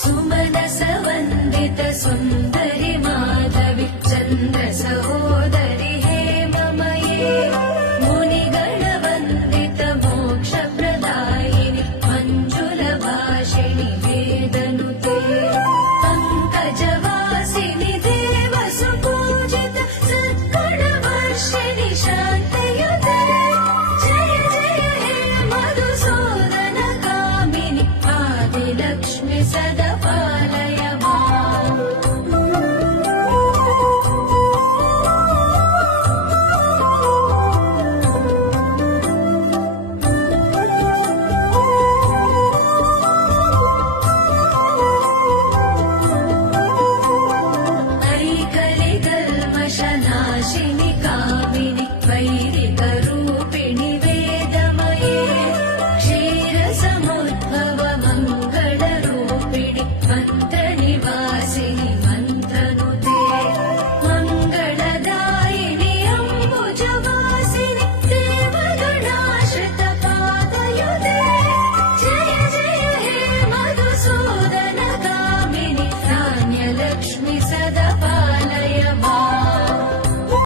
सुमनसवन्दित सुन्दरि माधवि चन्द्र सहोदरि हेममये मुनिगणवन्दित मोक्षप्रदायिनि मञ्जुलभाषिणि वेदनुते पङ्कजवासिनि देवसुपूजित सद्गुणवर्षिणि शान्तयुते जय जय हे मधुसूदन कामिनि आदिलक्ष्मि सदा